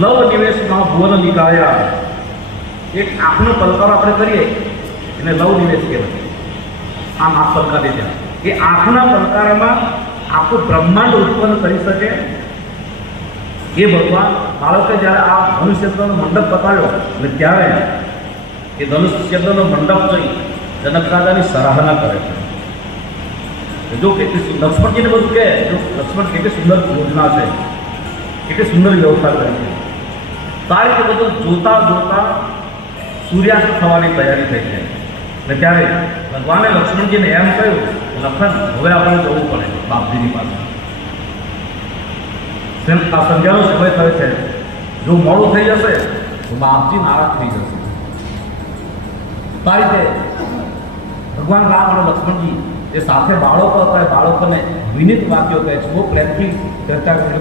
લવ નિવેશમાં ભુવન લીધાયા એક આંખનો પલકારો આપણે કરીએ એને લવ નિવેશ કહેવાય. આમ આંખ પલકારે ત્યાં એ આંખના પલકારામાં આખું બ્રહ્માંડ ઉત્પન્ન કરી શકે એ ભગવાન બાળકે જ્યારે આ ધનુષ ક્ષેત્રનો મંડપ બતાવ્યો એટલે ત્યારે એ ધનુષ ક્ષેત્રનો મંડપ જોઈ જનક રાજાની સરાહના કરે છે. જો કેટલી લક્ષ્મણજીને બધું કહે જો લક્ષ્મણ કેટલી સુંદર યોજના છે, કેટલી સુંદર વ્યવસ્થા કરી છે. આ રીતે બધું જોતા જોતા સૂર્યાસ્ત થવાની તૈયારી થઈ જાય અને ત્યારે ભગવાને લક્ષ્મણજીને એમ કહ્યું, લખન હવે આપણે જવું પડે બાપજીની પાસે. આ સંધ્યાનો સમય થયો છે, જો મોડું થઈ જશે તો બાપજી નારાજ થઈ જશે. આ રીતે ભગવાન રામ અને લક્ષ્મણજી એ સાથે બાળકો હતા, બાળકોને વિનીત વાક્યો કહે છે, બહુ પ્રેમથી ચર્ચા કરી.